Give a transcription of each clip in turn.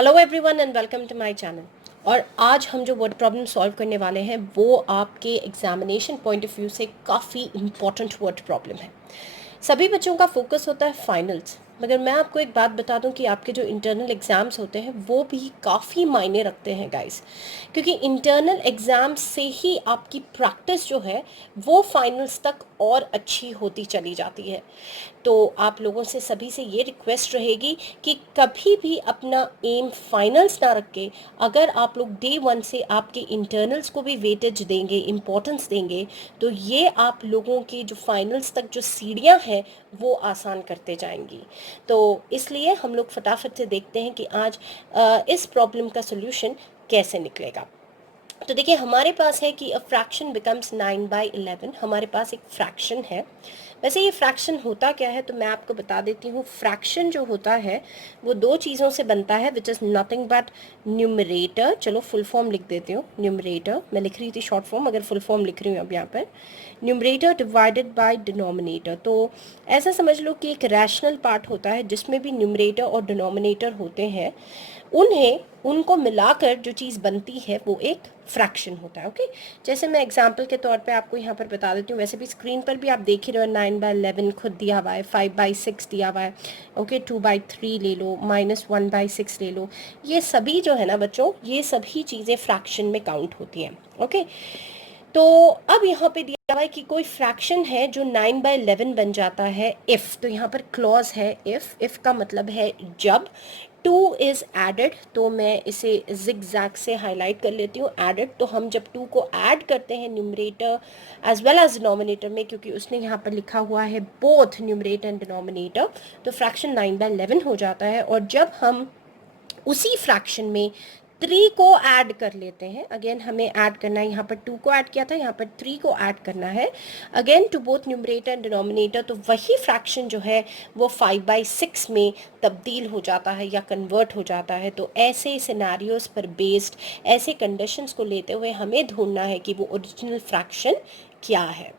Hello everyone and welcome to my channel. और आज हम जो वर्ड प्रॉब्लम सॉल्व करने वाले हैं वो आपके एग्जामिनेशन पॉइंट ऑफ व्यू से काफ़ी इम्पॉर्टेंट वर्ड प्रॉब्लम है। सभी बच्चों का फोकस होता है फाइनल्स, मगर मैं आपको एक बात बता दूं कि आपके जो इंटरनल एग्ज़ाम्स होते हैं वो भी काफ़ी मायने रखते हैं गाइस, क्योंकि इंटरनल एग्ज़ाम से ही आपकी प्रैक्टिस जो है वो फाइनल्स तक और अच्छी होती चली जाती है। तो आप लोगों से सभी से ये रिक्वेस्ट रहेगी कि कभी भी अपना एम फाइनल्स ना रख के अगर आप लोग डे वन से आपके इंटरनल्स को भी वेटेज देंगे, इम्पोर्टेंस देंगे, तो ये आप लोगों की जो फाइनल्स तक जो सीढ़ियाँ हैं वो आसान करते जाएंगी। तो इसलिए हम लोग फटाफट से देखते हैं कि आज इस प्रॉब्लम का सोल्यूशन कैसे निकलेगा। तो देखिए हमारे पास है कि अ फ्रैक्शन बिकम्स 9/11। हमारे पास एक फ्रैक्शन है। वैसे ये फ्रैक्शन होता क्या है तो मैं आपको बता देती हूँ। फ्रैक्शन जो होता है वो दो चीज़ों से बनता है, which is nothing but numerator. चलो फुल फॉर्म लिख देती हूँ। न्यूमरेटर मैं लिख रही थी शॉर्ट फॉर्म, अगर फुल फॉर्म लिख रही हूँ अब यहाँ पर। Numerator divided by denominator. तो ऐसा समझ लो कि एक रैशनल पार्ट होता है जिसमें भी न्यूमरेटर और डिनोमिनेटर होते हैं, उनको मिलाकर जो चीज़ बनती है वो एक फ्रैक्शन होता है। ओके, जैसे मैं एग्जांपल के तौर पे आपको यहाँ पर बता देती हूँ। वैसे भी स्क्रीन पर भी आप देख ही रहे हो, 9/11 खुद दिया हुआ है, 5/6 दिया हुआ है। ओके, 2/3 ले लो, -1/6 ले लो। ये सभी जो है ना बच्चों, ये सभी चीज़ें फ्रैक्शन में काउंट होती हैं। ओके, तो अब यहाँ पे दिया हुआ है कि कोई फ्रैक्शन है जो 9/11 बन जाता है इफ़। तो यहाँ पर क्लॉज है इफ़ का मतलब है जब 2 इज़ एडेड। तो मैं इसे जिगजैग से हाईलाइट कर लेती हूँ। एडेड, तो हम जब 2 को ऐड करते हैं numerator as well as denominator में, क्योंकि उसने यहाँ पर लिखा हुआ है बोथ न्यूमरेटर एंड डिनोमिनेटर, तो फ्रैक्शन 9/11 हो जाता है। और जब हम उसी फ्रैक्शन में 3 को ऐड कर लेते हैं, अगेन हमें ऐड करना है, यहाँ पर 2 को ऐड किया था, यहाँ पर 3 को ऐड करना है again to both numerator and denominator, तो वही फ्रैक्शन जो है वो 5/6 में तब्दील हो जाता है या कन्वर्ट हो जाता है। तो ऐसे सिनेरियोज पर बेस्ड, ऐसे कंडीशंस को लेते हुए हमें ढूंढना है कि वो ओरिजिनल फ्रैक्शन क्या है।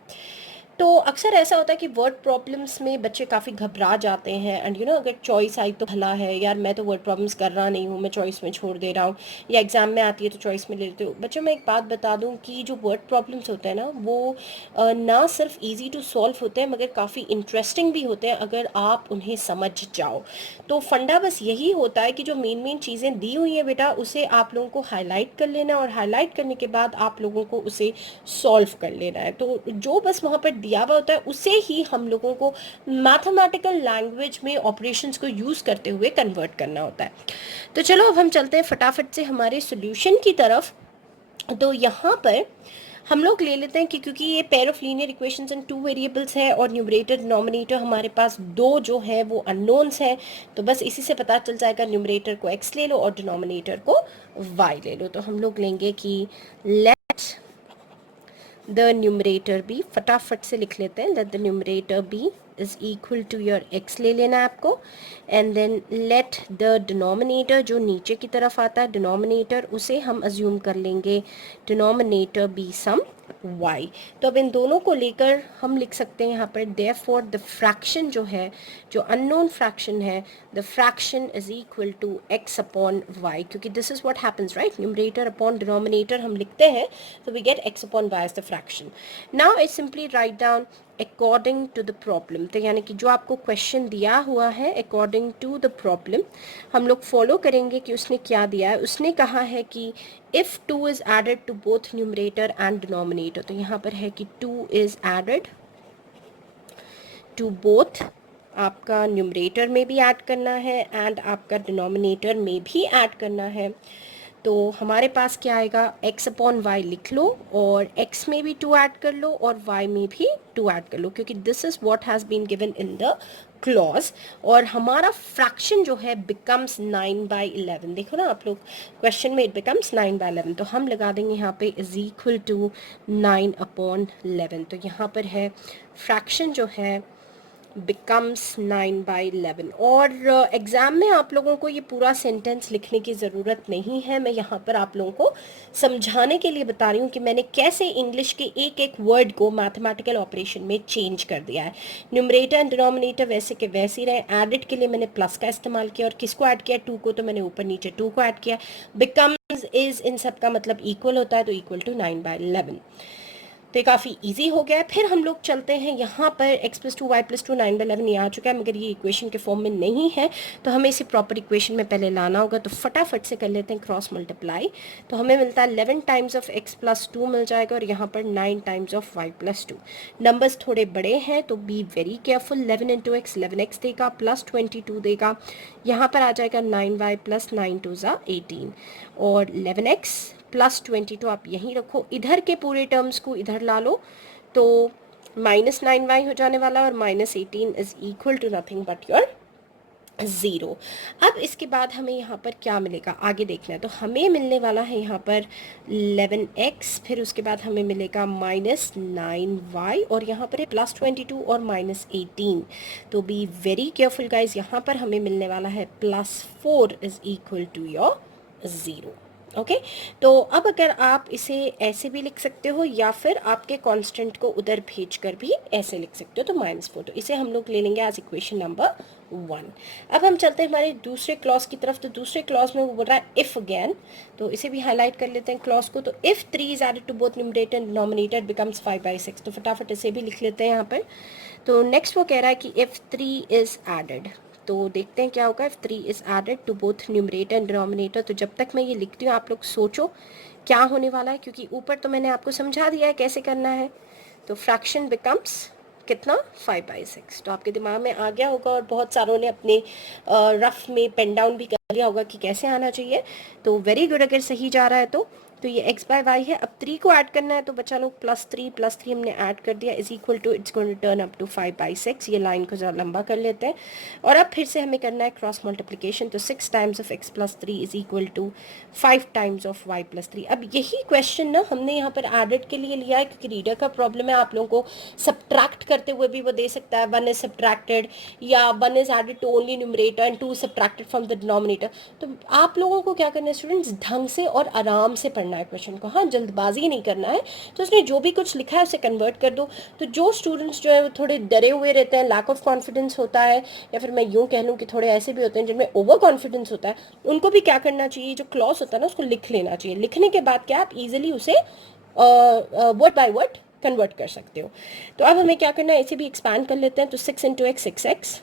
तो अक्सर ऐसा होता है कि वर्ड प्रॉब्लम्स में बच्चे काफ़ी घबरा जाते हैं, एंड अगर चॉइस आई तो भला है यार, मैं तो वर्ड प्रॉब्लम्स कर रहा नहीं हूँ, मैं चॉइस में छोड़ दे रहा हूँ, या एग्ज़ाम में आती है तो चॉइस में ले लेते हो। बच्चों मैं एक बात बता दूँ कि जो वर्ड प्रॉब्लम्स होते हैं ना वो ना सिर्फ ईजी टू सॉल्व होते हैं मगर काफ़ी इंटरेस्टिंग भी होते हैं अगर आप उन्हें समझ जाओ। तो फंडा बस यही होता है कि जो मेन चीज़ें दी हुई हैं बेटा, उसे आप लोगों को हाईलाइट कर लेना, और हाईलाइट करने के बाद आप लोगों को उसे सॉल्व कर लेना है। तो जो बस वहाँ पर दिया हुआ होता है उसे ही हम लोगों को मैथमेटिकल लैंग्वेज में ऑपरेशंस को यूज़ करते हुए कन्वर्ट करना होता है। तो चलो अब हम चलते हैं फटाफट से हमारे सॉल्यूशन की तरफ। तो यहाँ पर हम लोग ले लेते हैं कि क्योंकि ये pair of linear equations and 2 variables है और न्यूमरेटर डिनोमिनेटर हमारे पास दो जो है वो अननोन्स है, तो बस इसी से पता चल जाएगा। न्यूमरेटर को x ले लो और डिनोमिनेटर को y ले लो। तो हम लोग लेंगे कि लेट द न्यूमरेटर बी, फटाफट से लिख लेते हैं, let the numerator be is equal to your x ले लेना है आपको, and then let the denominator जो नीचे की तरफ आता है डिनोमिनेटर, उसे हम अज्यूम कर लेंगे डिनोमिनेटर बी सम y। तो अब इन दोनों को लेकर हम लिख सकते हैं यहाँ पर देयरफॉर द फ्रैक्शन जो है, जो अननोन फ्रैक्शन है, the fraction is equal to x upon y, क्योंकि this is what happens right, numerator upon denominator हम लिखते हैं, तो we get x upon y as the fraction. Now I simply write down according to the problem. तो यानी कि जो आपको क्वेश्चन दिया हुआ है अकॉर्डिंग टू द प्रॉब्लम हम लोग फॉलो करेंगे कि उसने क्या दिया है। उसने कहा है कि if 2 is added to both numerator and denominator, तो यहाँ पर है कि 2 इज़ एडेड टू बोथ, आपका न्यूमरेटर में भी ऐड करना है एंड आपका डिनोमिनेटर में भी ऐड करना है। तो हमारे पास क्या आएगा, x अपॉन वाई लिख लो और x में भी 2 ऐड कर लो और y में भी 2 ऐड कर लो, क्योंकि this is what has been given in the clause. और हमारा फ्रैक्शन जो है बिकम्स 9/11। देखो ना आप लोग क्वेश्चन में, इट बिकम्स 9/11, तो हम लगा देंगे यहाँ पे इज इक्वल टू 9/11। तो यहाँ पर है फ्रैक्शन जो है becomes 9/11। और एग्ज़ाम में आप लोगों को ये पूरा सेंटेंस लिखने की ज़रूरत नहीं है, मैं यहाँ पर आप लोगों को समझाने के लिए बता रही हूँ कि मैंने कैसे इंग्लिश के एक एक वर्ड को मैथमेटिकल ऑपरेशन में चेंज कर दिया है। न्यूमरेटर एंड डिनोमिनेटर वैसे के वैसे ही रहे। एडिड के लिए मैंने प्लस का इस्तेमाल किया, और किसको ऐड किया, 2 को, तो मैंने ऊपर नीचे 2 को ऐड किया। बिकम्स इज इन सब का मतलब इक्वल होता है, तो इक्वल टू 9/11। तो ये काफ़ी इजी हो गया है। फिर हम लोग चलते हैं यहाँ पर x+2 y+2 9/11 ये आ चुका है, मगर ये इक्वेशन के फॉर्म में नहीं है, तो हमें इसे प्रॉपर इक्वेशन में पहले लाना होगा। तो फटाफट से कर लेते हैं क्रॉस मल्टीप्लाई। तो हमें मिलता है 11 टाइम्स ऑफ x+2 मिल जाएगा, और यहाँ पर 9 टाइम्स ऑफ y+2। नंबर्स थोड़े बड़े हैं तो be very careful. 11 into x 11x देगा, प्लस 22 देगा, यहाँ पर आ जाएगा 9y प्लस 9 2 ज़ा 18, और 11x प्लस 22 आप यहीं रखो। इधर के पूरे टर्म्स को इधर ला लो, तो -9y हो जाने वाला, और -18 is equal to nothing but your 0। अब इसके बाद हमें यहाँ पर क्या मिलेगा आगे देखना है। तो हमें मिलने वाला है यहाँ पर 11x, फिर उसके बाद हमें मिलेगा -9y, और यहाँ पर है +22 और -18। तो बी वेरी केयरफुल गाइज, यहाँ पर हमें मिलने वाला है +4 is equal to your 0। Okay तो अब अगर आप इसे ऐसे भी लिख सकते हो, या फिर आपके कांस्टेंट को उधर भेजकर भी ऐसे लिख सकते हो, तो -4। तो इसे हम लोग ले लेंगे एज इक्वेशन नंबर 1। अब हम चलते हैं हमारे दूसरे क्लॉज की तरफ। तो दूसरे क्लॉज में वो बोल रहा है इफ अगेन, तो इसे भी हाईलाइट कर लेते हैं क्लॉज को। तो if 3 is added to both numerator and denominator becomes 5/6। तो फटाफट इसे भी लिख लेते हैं यहाँ पर। तो नेक्स्ट वो कह रहा है कि इफ 3 इज एडेड, तो देखते हैं क्या होगा। If 3 is added to both numerator and denominator, तो जब तक मैं ये लिखती हूँ आप लोग सोचो क्या होने वाला है, क्योंकि ऊपर तो मैंने आपको समझा दिया है कैसे करना है। तो फ्रैक्शन बिकम्स कितना 5/6। तो आपके दिमाग में आ गया होगा, और बहुत सारों ने अपने रफ में पेन डाउन भी कर लिया होगा कि कैसे आना चाहिए। तो वेरी गुड, अगर सही जा रहा है तो ये x/y है। अब 3 को ऐड करना है, तो बच्चा लोग +3 हमने ऐड कर दिया, is equal to it's going to turn up to 5/6। ये लाइन को ज़रा लंबा कर लेते हैं, और अब फिर से हमें करना है क्रॉस मल्टीप्लिकेशन। तो 6 times of x+3 is equal to 5 times of y+3। अब यही क्वेश्चन ना हमने यहाँ पर एडेड के लिए लिया है, क्योंकि रीडर का प्रॉब्लम है, आप लोगों को सब्ट्रैक्ट करते हुए भी वो दे सकता है। 1 इज सब्ट्रैक्टेड, या 1 is added to only numerator and 2 subtracted from the denominator. तो आप लोगों को क्या करना है स्टूडेंट्स, ढंग से और आराम से पढ़ना है क्वेश्चन को, हाँ जल्दबाजी नहीं करना है। तो उसने जो भी कुछ लिखा है उसे कन्वर्ट कर दो। तो जो स्टूडेंट्स जो है वो थोड़े डरे हुए रहते हैं, लैक ऑफ कॉन्फिडेंस होता है, या फिर मैं यूँ कह लूँ कि थोड़े ऐसे भी होते हैं जिनमें ओवर कॉन्फिडेंस होता है, उनको भी क्या करना चाहिए, जो क्लॉज होता है ना उसको लिख लेना चाहिए। लिखने के बाद क्या आप इजीली उसे वर्ड बाय वर्ड कन्वर्ट कर सकते हो। तो अब हमें क्या करना है, इसे भी एक्सपैंड कर लेते हैं। तो 6 इंटू एक्स 6x,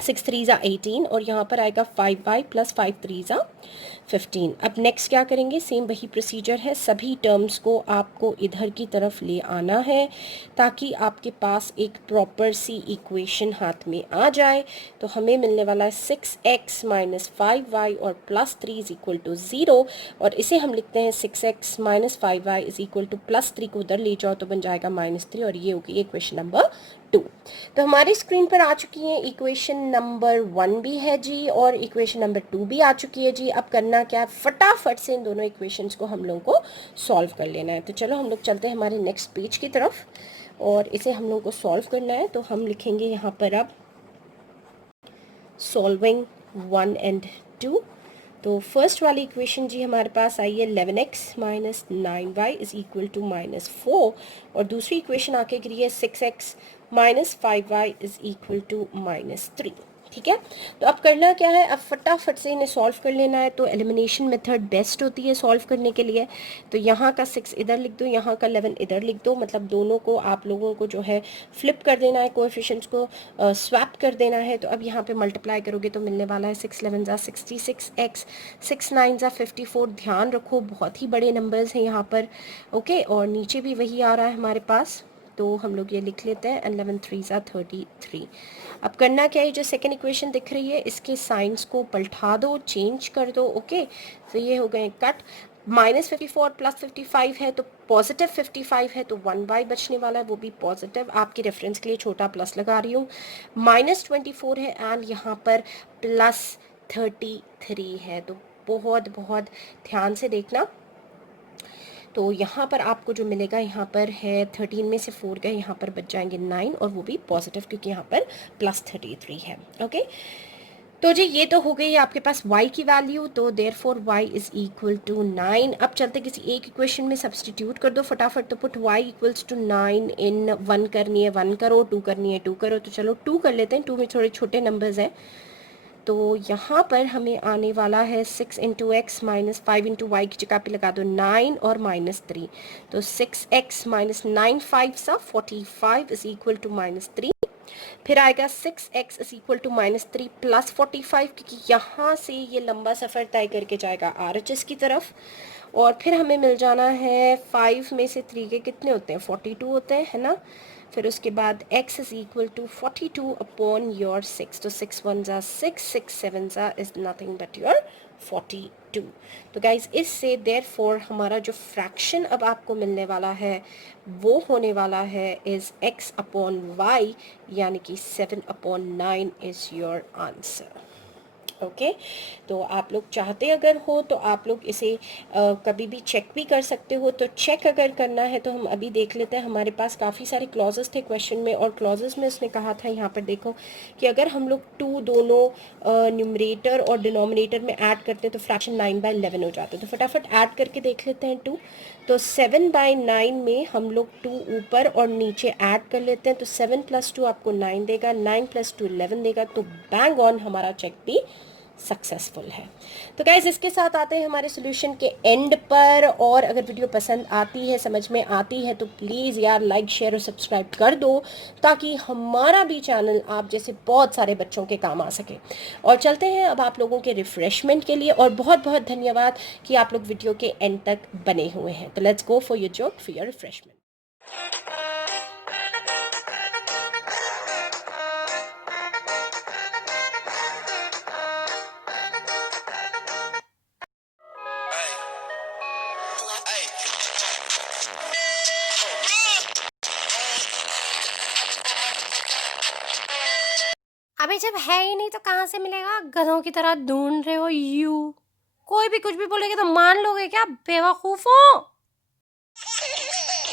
6 3 ज़ा 18, और यहाँ पर आएगा 5y प्लस 5 3 ज़ा 15। अब नेक्स्ट क्या करेंगे, सेम वही प्रोसीजर है, सभी टर्म्स को आपको इधर की तरफ ले आना है, ताकि आपके पास एक प्रॉपर सी इक्वेशन हाथ में आ जाए। तो हमें मिलने वाला है 6x माइनस 5y और +3 इज इक्वल टू 0, और इसे हम लिखते हैं 6x minus 5y is equal to +3 को उधर ले जाओ तो बन जाएगा -3, और ये होगी इक्वेशन नंबर 2। तो हमारी स्क्रीन पर आ चुकी है इक्वेशन नंबर 1 भी है जी, और इक्वेशन नंबर 2 भी आ चुकी है जी। अब करना क्या है, फटाफट से इन दोनों इक्वेशंस को हम लोग को सॉल्व कर लेना है। तो चलो हम लोग चलते हैं हमारे नेक्स्ट पेज की तरफ, और इसे हम लोग को सॉल्व करना है। तो हम लिखेंगे यहाँ पर अब सॉल्विंग 1 एंड 2। तो फर्स्ट वाली इक्वेशन जी हमारे पास आई है 11x minus 9y is equal to -4, और दूसरी इक्वेशन आके गिरी है 6x minus 5y is equal to -3। ठीक है, तो अब करना क्या है, अब फटाफट से इन्हें सॉल्व कर लेना है। तो एलिमिनेशन मेथड बेस्ट होती है सॉल्व करने के लिए। तो यहाँ का 6 इधर लिख दो, यहाँ का 11 इधर लिख दो, मतलब दोनों को आप लोगों को जो है फ्लिप कर देना है, कोएफिशिएंट्स को स्वैप कर देना है। तो अब यहाँ पे मल्टीप्लाई करोगे तो मिलने वाला है 6 11 ज़ा 66x, 6 9 ज़ा 54। ध्यान रखो बहुत ही बड़े नंबर्स हैं यहाँ पर, ओके। और नीचे भी वही आ रहा है हमारे पास, तो हम लोग ये लिख लेते हैं 11 3 ज़ा 33। अब करना क्या है, जो सेकेंड इक्वेशन दिख रही है इसके साइंस को पलटा दो, चेंज कर दो, ओके। तो ये हो गए कट। -54 प्लस 55 है तो पॉजिटिव 55 है, तो 1y बचने वाला है, वो भी पॉजिटिव। आपके रेफरेंस के लिए छोटा प्लस लगा रही हूँ। -24 है एंड यहाँ पर +33 है। तो बहुत बहुत ध्यान से देखना। तो यहाँ पर आपको जो मिलेगा, यहाँ पर है 13 में से 4 गए, यहाँ पर बच जाएंगे 9 और वो भी पॉजिटिव क्योंकि यहाँ पर +33 है। ओके, तो जी ये तो हो गई आपके पास y की वैल्यू, तो therefore y is equal to 9। अब चलते किसी एक इक्वेशन में सब्सटीट्यूट कर दो फटाफट, तो पुट y इक्वल्स टू 9 इन 1 करनी है 1 करो, 2 करनी है 2 करो, तो चलो 2 कर लेते हैं, 2 में थोड़े छोटे नंबर्स हैं। तो यहाँ पर हमें आने वाला है 6 into x minus 5 into y की जगह पे लगा दो 9 और -3, तो 6x माइनस 9 5 सा 45 इज इक्वल टू -3। फिर आएगा 6x is equal to -3 plus 45, क्योंकि यहाँ से ये लंबा सफ़र तय करके जाएगा RHS की तरफ। और फिर हमें मिल जाना है 5 में से 3 के कितने होते हैं, 42 होते हैं, है ना। फिर उसके बाद x is equal to 42 upon your 6, तो 6 1 ज़ा 6, 6 7 ज़ा इज नथिंग बट योर 42। तो गाइज इससे देयरफॉर हमारा जो फ्रैक्शन अब आपको मिलने वाला है वो होने वाला है इज x अपॉन y, यानी कि 7 upon 9 is your answer. Okay, तो आप लोग चाहते अगर हो तो आप लोग इसे कभी भी चेक भी कर सकते हो। तो चेक अगर करना है तो हम अभी देख लेते हैं, हमारे पास काफ़ी सारे क्लॉजेस थे क्वेश्चन में, और क्लॉजेस में उसने कहा था यहाँ पर देखो कि अगर हम लोग 2 दोनों न्यूमरेटर और डिनोमिनेटर में ऐड करते हैं तो फ्रैक्शन 9/11 हो जाता है। तो फटाफट ऐड करके देख लेते हैं 2, तो 7/9 में हम लोग 2 ऊपर और नीचे ऐड कर लेते हैं, तो 7 + 2 आपको 9 देगा, 9 + 2 11 देगा, तो बैंग ऑन हमारा चेक भी सक्सेसफुल है। तो गाइज इसके साथ आते हैं हमारे सोल्यूशन के एंड पर, और अगर वीडियो पसंद आती है, समझ में आती है, तो प्लीज़ यार लाइक शेयर और सब्सक्राइब कर दो, ताकि हमारा भी चैनल आप जैसे बहुत सारे बच्चों के काम आ सके। और चलते हैं अब आप लोगों के रिफ्रेशमेंट के लिए, और बहुत बहुत धन्यवाद कि आप लोग वीडियो के एंड तक बने हुए हैं। तो let's go for your joke, for your refreshment. अबे जब है ही नहीं तो कहाँ से मिलेगा, गधों की तरह ढूंढ रहे हो यू। कोई भी कुछ भी बोलेगा तो मान लोगे क्या, बेवकूफो।